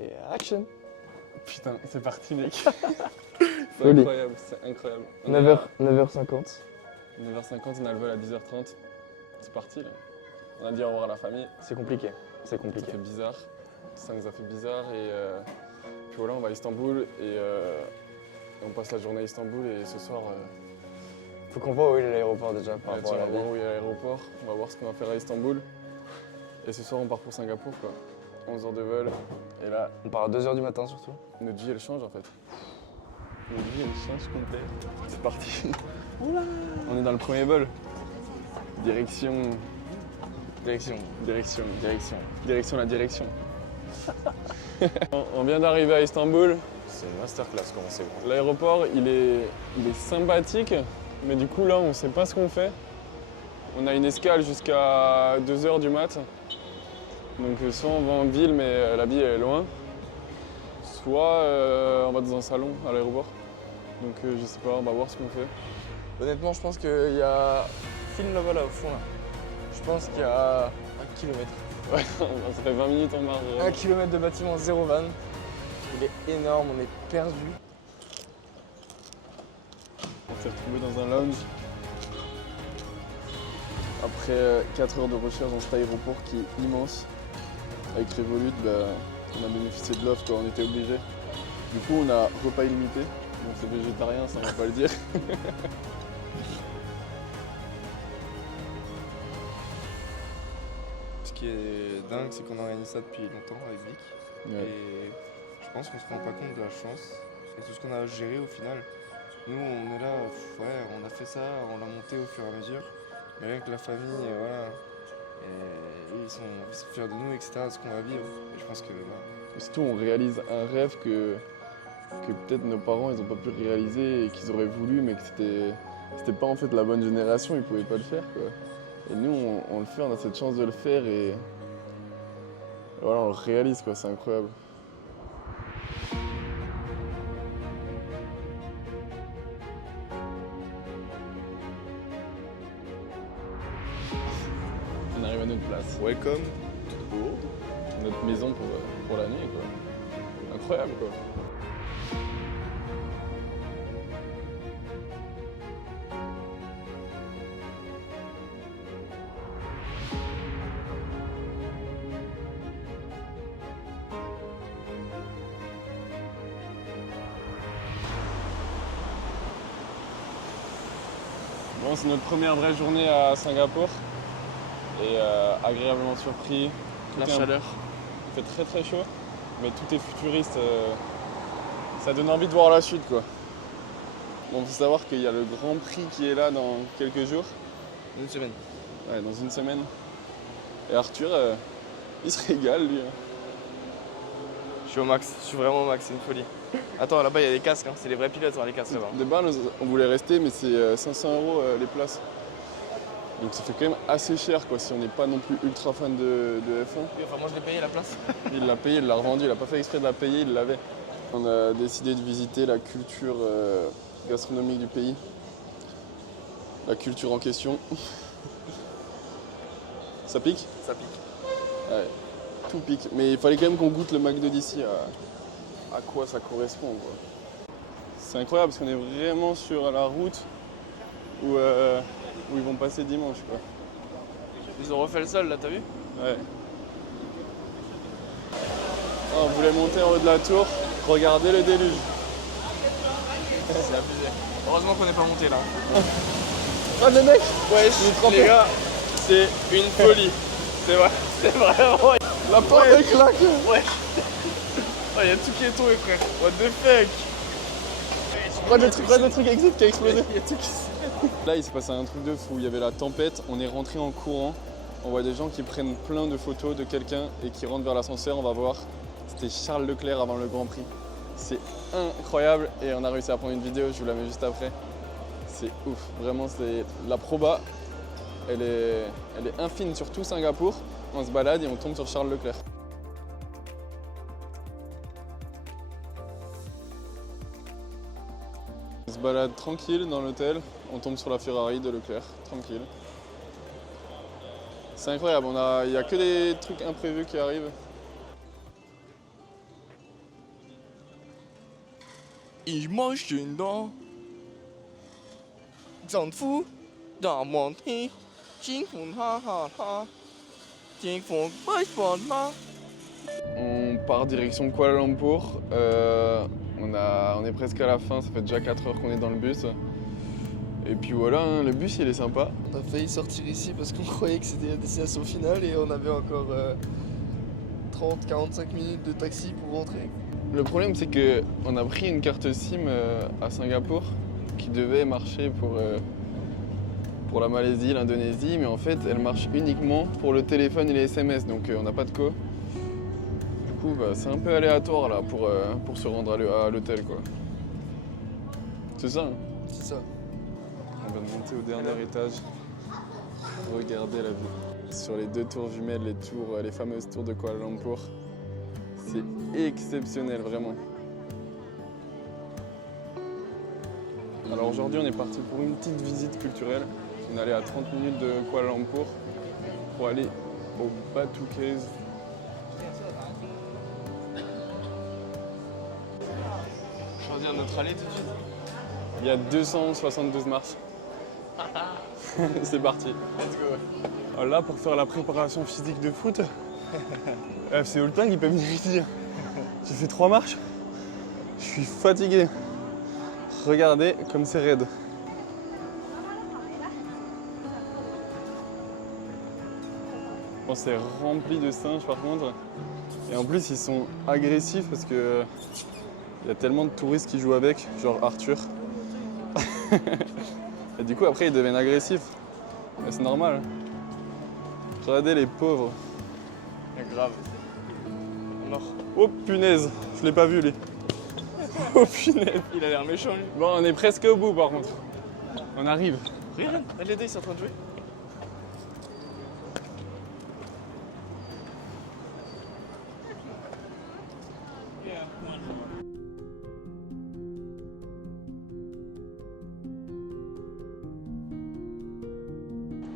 Et action. Putain, c'est parti mec. C'est Folie. incroyable, c'est incroyable. 9h50. 9h50, on a le vol à 10h30. C'est parti là. On a dit au revoir à la famille. C'est compliqué. C'est Ça compliqué. fait bizarre. Ça nous a fait bizarre et puis voilà, on va à Istanbul et on passe la journée à Istanbul et ce soir, Faut qu'on voit où est l'aéroport déjà par rapport on à la va voir ville. où il y a l'aéroport, on va voir ce qu'on va faire à Istanbul. Et ce soir, on part pour Singapour quoi. 11 heures de vol et là, On part à 2h du matin surtout. notre vie elle change en fait. Notre vie elle change complet. C'est parti. On est dans le premier vol. Direction la direction. On vient d'arriver à Istanbul. C'est une masterclass comment c'est bon. L'aéroport, il est sympathique, mais du coup là, on sait pas ce qu'on fait. On a une escale jusqu'à 2h du mat. Donc soit on va en ville, mais la ville est loin. Soit on va dans un salon à l'aéroport. Donc je sais pas, on va voir ce qu'on fait. Honnêtement, je pense qu'il y a... Filme là-bas là au fond là. Je pense qu'il y a 1 kilomètre. Ouais, ça fait 20 minutes en marge. 1 kilomètre de bâtiment, 0 van. Il est énorme, on est perdu. On s'est retrouvé dans un lounge. Après 4 heures de recherche dans cet aéroport qui est immense, avec Revolut, on a bénéficié de l'offre, on était obligé. Du coup, on a repas illimité. Donc c'est végétarien, ça on va pas le dire. Ce qui est dingue, c'est qu'on organise ça depuis longtemps avec Vic. Ouais. Et je pense qu'on se rend pas compte de la chance et tout ce qu'on a à gérer au final. Nous, on est là, ouais, on a fait ça, on l'a monté au fur et à mesure. Mais rien que la famille, et voilà. Et ils sont fiers de nous, etc., de ce qu'on va vivre. Et je pense que, voilà. Et surtout, on réalise un rêve que peut-être nos parents ils ont pas pu réaliser et qu'ils auraient voulu, mais que c'était pas en fait la bonne génération, ils pouvaient pas le faire quoi. Et nous, on le fait, on a cette chance de le faire et voilà, on le réalise quoi, c'est incroyable. On arrive à notre place. Welcome. Notre maison pour la nuit quoi. Incroyable quoi. Bon, c'est notre première vraie journée à Singapour et agréablement surpris. La Tout est chaleur. Il fait très très chaud, mais tout est futuriste. Ça donne envie de voir la suite quoi. Bon, faut savoir qu'il y a le Grand Prix qui est là dans quelques jours. Une semaine. Ouais, dans une semaine. Et Arthur, il se régale lui. Hein. Je suis au max, je suis vraiment au max, c'est une folie. Attends, là-bas il y a des casques, hein. C'est les vrais pilotes, hein, les casques là-bas. De base, on voulait rester, mais c'est 500 € les places. Donc ça fait quand même assez cher quoi, si on n'est pas non plus ultra fan de F1. Oui, enfin moi je l'ai payé la place. Il l'a payé, il l'a revendu, il n'a pas fait exprès de la payer, il l'avait. On a décidé de visiter la culture gastronomique du pays. La culture en question. Ça pique? Ça pique. Ouais, tout pique. Mais il fallait quand même qu'on goûte le McDo d'ici, à quoi ça correspond quoi. C'est incroyable parce qu'on est vraiment sur la route où ils vont passer dimanche quoi. Ils ont refait le sol là, t'as vu? Ouais. Ah, on voulait monter en haut de la tour, regarder le déluge. C'est abusé. Heureusement qu'on n'est pas monté là. Ah le mec! Ouais, trempé. les gars, c'est une folie. C'est vrai, c'est vraiment. La porte elle claque! Ouais. Oh, y a tout qui est tombé, frère. What the fuck? Regarde le truc exit qui a explosé. Y a tout qui Là, il s'est passé un truc de fou. Il y avait la tempête, on est rentré en courant. On voit des gens qui prennent plein de photos de quelqu'un et qui rentrent vers l'ascenseur. On va voir. C'était Charles Leclerc avant le Grand Prix. C'est incroyable et on a réussi à prendre une vidéo. Je vous la mets juste après. C'est ouf. Vraiment, c'est la proba. Elle est infime sur tout Singapour. On se balade et on tombe sur Charles Leclerc. On se balade tranquille dans l'hôtel, on tombe sur la Ferrari de Leclerc, tranquille. C'est incroyable, il n'y a que des trucs imprévus qui arrivent. 一梦寻到，丈夫大梦天，幸福哈哈哈，幸福不不吗？ On part direction Kuala Lumpur. On est presque à la fin, ça fait déjà 4 heures qu'on est dans le bus. Et puis voilà, hein, le bus il est sympa. On a failli sortir ici parce qu'on croyait que c'était la destination finale et on avait encore 30-45 minutes de taxi pour rentrer. Le problème c'est qu'on a pris une carte SIM à Singapour qui devait marcher pour la Malaisie, l'Indonésie, mais en fait elle marche uniquement pour le téléphone et les SMS, donc on n'a pas de co. Du coup bah, c'est un peu aléatoire là pour se rendre à l'hôtel quoi. C'est ça, hein. C'est ça. On vient de monter au dernier étage. Regardez la vue. Sur les 2 tours jumelles, les fameuses tours de Kuala Lumpur. C'est exceptionnel, vraiment. Alors aujourd'hui, on est parti pour une petite visite culturelle. On est allé à 30 minutes de Kuala Lumpur pour aller au Batu Caves. Choisir notre allée tout de suite. Il y a 272 marches. C'est parti. Let's go. Alors là, pour faire la préparation physique de foot, FC Oltang, il peut venir dire j'ai fait 3 marches, je suis fatigué. Regardez comme c'est raide. Bon, c'est rempli de singes par contre. Et en plus, ils sont agressifs parce que il y a tellement de touristes qui jouent avec, genre Arthur. Et du coup, après, ils deviennent agressifs. Mais c'est normal. Regardez les pauvres. Grave. Mort. Oh punaise, je l'ai pas vu lui. Oh punaise. Il a l'air méchant lui. Bon, on est presque au bout par contre. On arrive. Regarde, les deux ils sont en train de jouer.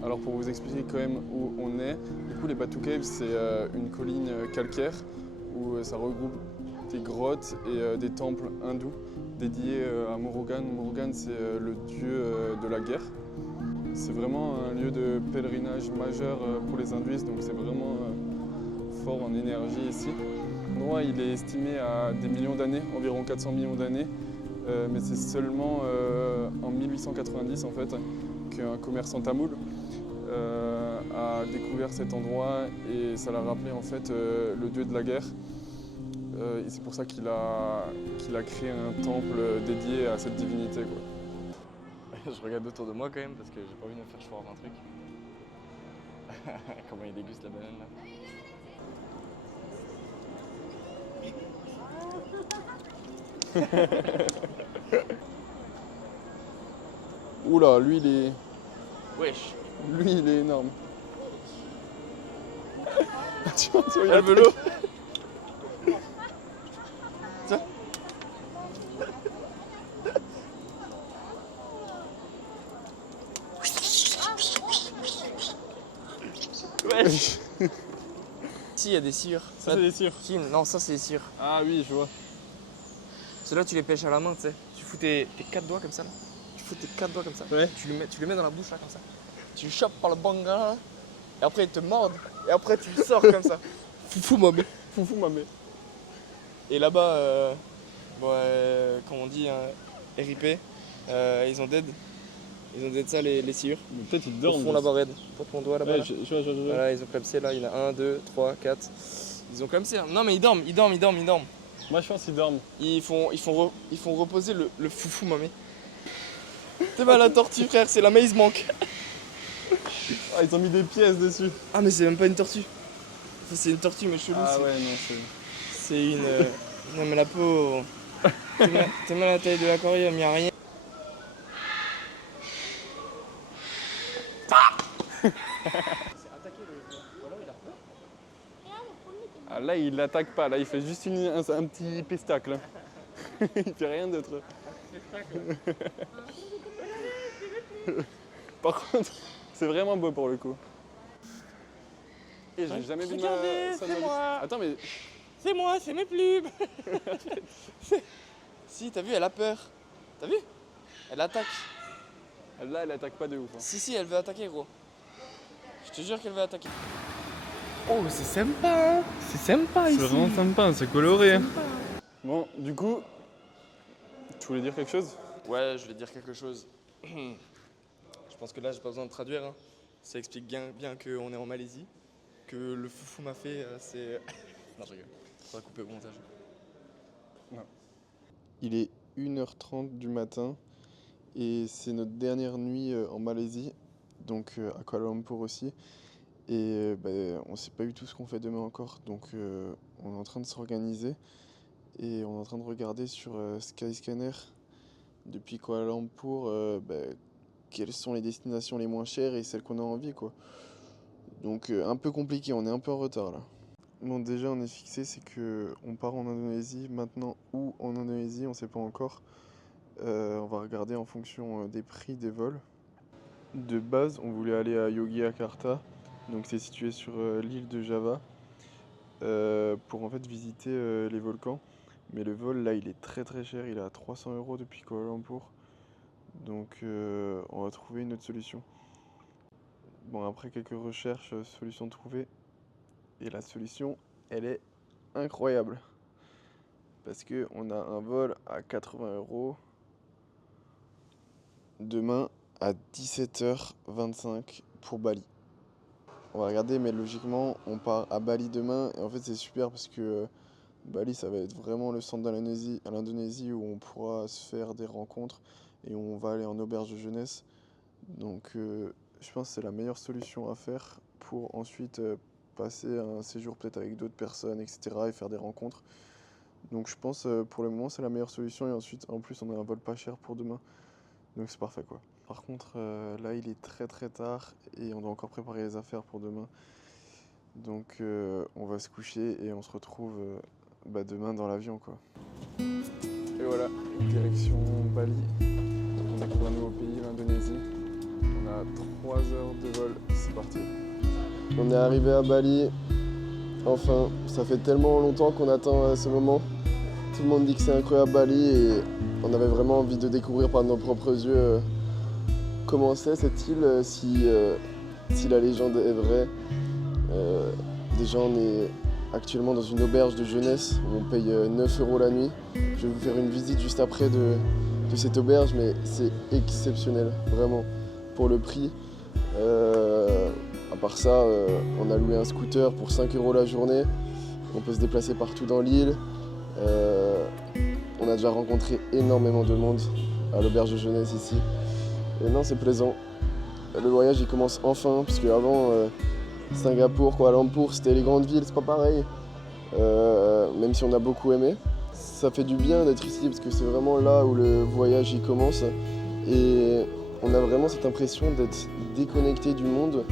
Alors pour vous expliquer quand même où on est, du coup les Batu Caves c'est une colline calcaire où ça regroupe des grottes et des temples hindous dédiés à Murugan. Murugan c'est le dieu de la guerre. C'est vraiment un lieu de pèlerinage majeur pour les hindouistes, donc c'est vraiment fort en énergie ici. L'endroit il est estimé à des millions d'années, environ 400 millions d'années, mais c'est seulement en 1890 en fait qu'un commerçant tamoul a découvert cet endroit et ça l'a rappelé en fait le dieu de la guerre. Et c'est pour ça qu'il a créé un temple dédié à cette divinité, quoi. Je regarde autour de moi quand même parce que j'ai pas envie de me faire choir un truc. Comment il déguste la banane là. Oula, lui il est énorme. Tiens, Il y a le vélo. Tiens. Wesh. Si, il y a des cires. Ça c'est des cires. Si, non, ça c'est des cires. Ah oui, je vois. Ceux-là, tu les pêches à la main, tu sais. Tu fous tes 4 doigts comme ça là. Tu fous tes 4 doigts comme ça. Ouais. Tu les mets dans la bouche là comme ça. Tu le chopes par le banga là. Et après, ils te mordent. Et après, tu le sors comme ça. Foufou mamé. Foufou mamé. Et là-bas, comme on dit, hein, RIP, ils ont dead. Ils ont dead ça, les sciures. Peut-être ils Au dorment. fond là-bas, raide. Porte mon doigt là-bas. Ouais, là. je vois. Voilà, ils ont clamsé là. Il y en a 1, 2, 3, 4. Ils ont clamsé. Hein. Non, mais ils dorment. Moi je pense qu'ils dorment. Ils font reposer le foufou mamé. T'es mal la tortue, frère, c'est la maïs manque. Ah, ils ont mis des pièces dessus. Ah, mais c'est même pas une tortue. Enfin, c'est une tortue, mais chelou. Ah ouais, non, C'est une. Non, mais la peau. T'es mal à la taille de l'aquarium, y'a rien. Ah là, il l'attaque pas, là, il fait juste un petit pestacle. Il fait rien d'autre. Par contre, c'est vraiment beau pour le coup. Et j'ai jamais vu de Regardez, ça de c'est ma vie. moi. Attends, mais C'est moi, c'est mes plumes. Si, t'as vu, elle a peur. T'as vu? Elle attaque. Là, elle attaque pas de ouf. Hein. Si, elle veut attaquer, gros. Je te jure qu'elle veut attaquer. Oh, c'est sympa, hein. C'est sympa ici. C'est vraiment sympa, c'est coloré. Sympa. Bon, du coup, tu voulais dire quelque chose? Ouais, je vais dire quelque chose. Je pense que là, j'ai pas besoin de traduire. Hein. Ça explique bien qu'on est en Malaisie. Que le foufou m'a fait, c'est... Non, je rigole. Faudra couper au montage. Il est 1h30 du matin et c'est notre dernière nuit en Malaisie, donc à Kuala Lumpur aussi. Et on sait pas du tout ce qu'on fait demain encore, donc on est en train de s'organiser et on est en train de regarder sur Skyscanner depuis Kuala Lumpur quelles sont les destinations les moins chères et celles qu'on a envie, quoi. Donc un peu compliqué, on est un peu en retard là. Bon, déjà on est fixé, c'est que on part en Indonésie maintenant. Où en Indonésie, on sait pas encore. On va regarder en fonction des prix des vols. De base, on voulait aller à Yogyakarta, donc c'est situé sur l'île de Java, pour en fait visiter les volcans. Mais le vol là, il est très très cher, il est à 300 € depuis Kuala Lumpur. Donc on va trouver une autre solution. Bon, après quelques recherches, solution trouvée. Et la solution, elle est incroyable. Parce qu'on a un vol à 80 € demain à 17h25 pour Bali. On va regarder, mais logiquement, on part à Bali demain. Et en fait, c'est super parce que Bali, ça va être vraiment le centre de l'Indonésie où on pourra se faire des rencontres et où on va aller en auberge de jeunesse. Donc, je pense que c'est la meilleure solution à faire pour ensuite passer un séjour peut-être avec d'autres personnes, etc. et faire des rencontres. Donc je pense pour le moment c'est la meilleure solution et ensuite en plus on a un vol pas cher pour demain. Donc c'est parfait, quoi. Par contre là il est très très tard et on doit encore préparer les affaires pour demain. Donc on va se coucher et on se retrouve demain dans l'avion, quoi. Et voilà, direction Bali. On découvre un nouveau pays, l'Indonésie. On a 3 heures de vol, c'est parti. On est arrivé à Bali. Enfin, ça fait tellement longtemps qu'on attend ce moment. Tout le monde dit que c'est incroyable Bali et on avait vraiment envie de découvrir par nos propres yeux comment c'est cette île, si la légende est vraie. Déjà, on est actuellement dans une auberge de jeunesse où on paye 9 € la nuit. Je vais vous faire une visite juste après de cette auberge, mais c'est exceptionnel, vraiment, pour le prix. À part ça, on a loué un scooter pour 5 € la journée. On peut se déplacer partout dans l'île. On a déjà rencontré énormément de monde à l'auberge de jeunesse ici. Et non, c'est plaisant. Le voyage il commence enfin, puisque avant Singapour, Kuala Lumpur, c'était les grandes villes, c'est pas pareil. Même si on a beaucoup aimé. Ça fait du bien d'être ici parce que c'est vraiment là où le voyage il commence. Et on a vraiment cette impression d'être déconnecté du monde,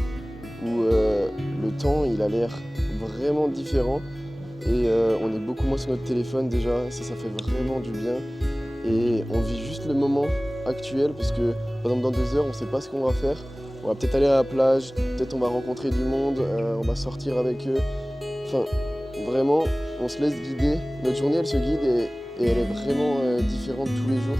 où le temps il a l'air vraiment différent. Et on est beaucoup moins sur notre téléphone déjà, ça fait vraiment du bien. Et on vit juste le moment actuel parce que par exemple dans 2 heures on sait pas ce qu'on va faire. On va peut-être aller à la plage, peut-être on va rencontrer du monde, on va sortir avec eux. Enfin vraiment on se laisse guider, notre journée elle se guide et elle est vraiment différente tous les jours.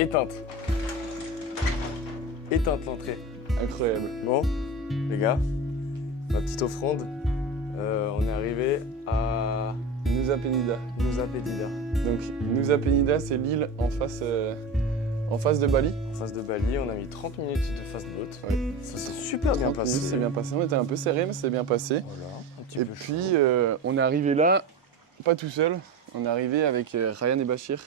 Éteinte. Éteinte l'entrée. Incroyable. Bon, les gars, ma petite offrande. On est arrivé à Nusa Penida. Nusa Penida. Donc Nusa Penida, c'est l'île en face de Bali. En face de Bali, on a mis 30 minutes de fast-boat. Ouais. Ça s'est super bien passé. C'est bien passé, on était un peu serré mais c'est bien passé. Voilà, un petit Et peu puis chaud. on est arrivé là, pas tout seul, on est arrivé avec Ryan et Bachir.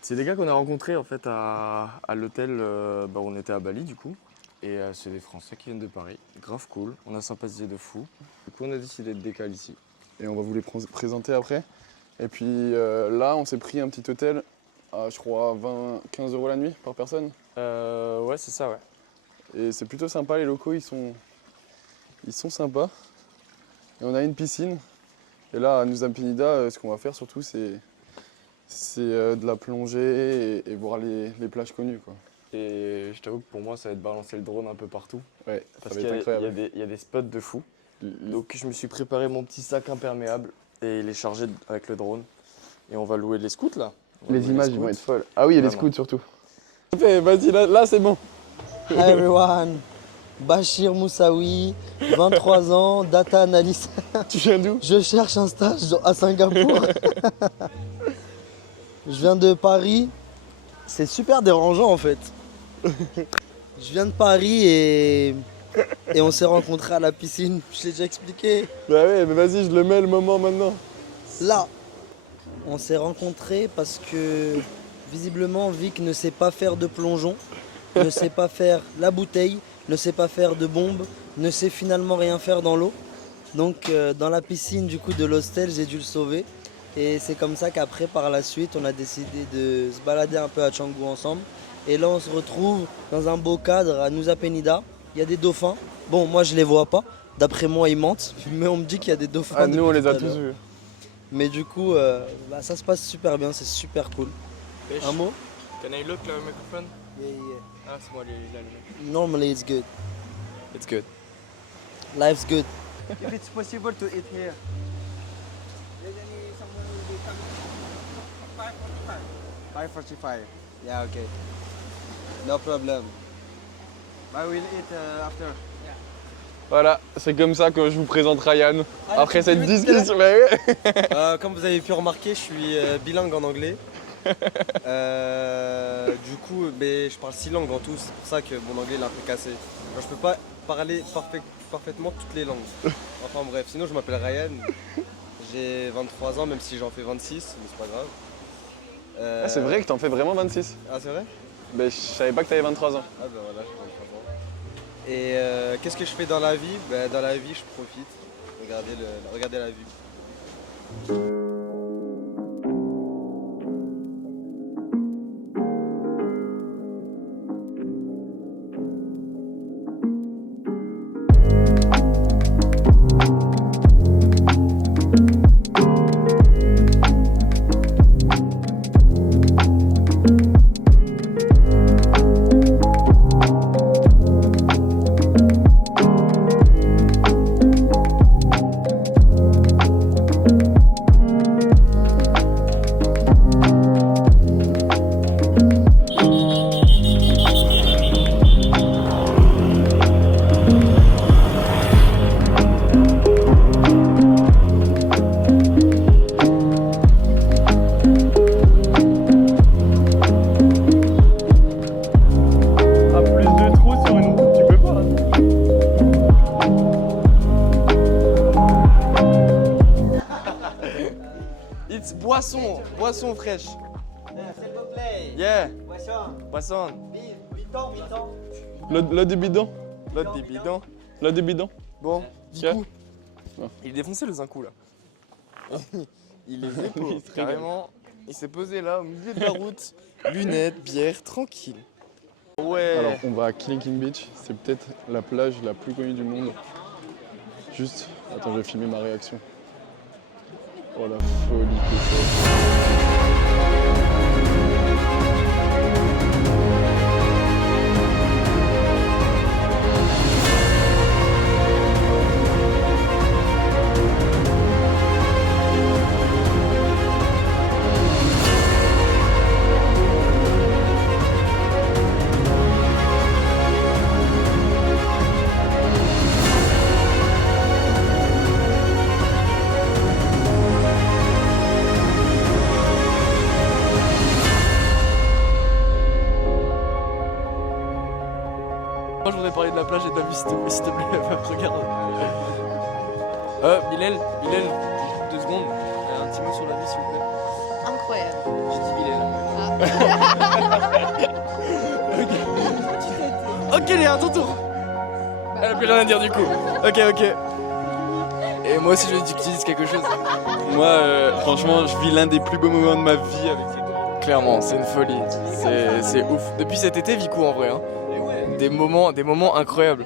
C'est des gars qu'on a rencontrés en fait à l'hôtel où on était à Bali du coup. Et c'est des Français qui viennent de Paris. Grave cool, on a sympathisé de fou. Du coup on a décidé de décaler ici. Et on va vous les présenter après. Et puis là, on s'est pris un petit hôtel à, je crois, 15 € la nuit par personne. Ouais, c'est ça, ouais. Et c'est plutôt sympa, les locaux, ils sont sympas. Et on a une piscine. Et là, à Nusa Penida, ce qu'on va faire surtout, c'est de la plongée et voir les plages connues, quoi. Et je t'avoue que pour moi, ça va être balancer le drone un peu partout. Ouais, Parce ça qu'il va être incroyable. y a des spots de fou. Donc je me suis préparé mon petit sac imperméable et il est chargé avec le drone. Et on va louer les scouts là. On va Les louer images, scouts. ils vont être folles. Ah oui, il y a les Vraiment. scouts surtout. Vas-y, là c'est bon. Hi everyone, Bachir Moussaoui, 23 ans, data analyst. Tu viens d'où? Je cherche un stage à Singapour. Je viens de Paris. C'est super dérangeant en fait. Je viens de Paris et on s'est rencontrés à la piscine. Je l'ai déjà expliqué. Bah ouais, mais vas-y, je le mets le moment maintenant. Là, on s'est rencontrés parce que visiblement Vic ne sait pas faire de plongeon, ne sait pas faire la bouteille, ne sait pas faire de bombe, ne sait finalement rien faire dans l'eau. Donc dans la piscine du coup de l'hostel, j'ai dû le sauver. Et c'est comme ça qu'après, par la suite, on a décidé de se balader un peu à Canggu ensemble. Et là, on se retrouve dans un beau cadre à Nusa Penida. Il y a des dauphins. Bon, moi, je les vois pas. D'après moi, ils mentent. Mais on me dit qu'il y a des dauphins. Ah, nous on depuis les a tout à tous l'heure. vus. Mais du coup, ça se passe super bien. C'est super cool. Un mot? Can I look like a microphone? Yeah, Ah, c'est moi, là, le mec. yeah. Normally, it's good. It's good. Life's good. If it's possible to eat here. 5:45. Yeah, okay. No problem. I will eat after. Voilà, c'est comme ça que je vous présente Ryan. Après cette discussion, bah ouais. Comme vous avez pu remarquer, je suis bilingue en anglais. Du coup, mais je parle 6 langues en tout, c'est pour ça que mon anglais est un peu cassé. Alors, je peux pas parler parfaitement toutes les langues. Enfin bref, sinon je m'appelle Ryan. J'ai 23 ans, même si j'en fais 26, mais c'est pas grave. Ah, c'est vrai que t'en fais vraiment 26. Ah, c'est vrai? Bah je savais pas que t'avais 23 ans. Ah ben voilà, j'ai 23 ans. Et qu'est-ce que je fais dans la vie? Dans la vie, je profite. Regardez la vue. Ah, plus de trous sur une route, tu peux pas. It's boisson, boisson fraîche. S'il vous plaît. Yeah, Poisson. boisson. Biton. L'eau du bidon. L'autre des bidons. L'eau du bidon. Bon, du Ok. coup, Non. il défonçait le zinc là. Il les Il épaules, se régale. carrément. Il s'est posé là, au milieu de la route. Lunettes, bière, tranquille. Ouais. Alors on va à Killing Beach, c'est peut-être la plage la plus connue du monde. Juste, attends, je vais filmer ma réaction. Oh la folie que c'est. Moi je voudrais parler de la plage et de la vue s'il te plaît, regarde. Bilal, 2 secondes. Un petit mot sur la vie s'il vous plaît. Incroyable. J'ai dit Bilal. Ok Léa, à ton tour. Elle a plus rien à dire du coup. Ok. Et Et moi aussi, je veux que tu dises quelque chose. Moi, franchement, je vis l'un des plus beaux moments de ma vie avec cette eau. Clairement, c'est une folie. C'est ouf. Depuis cet été, Vicou, en vrai. Hein. Des moments incroyables.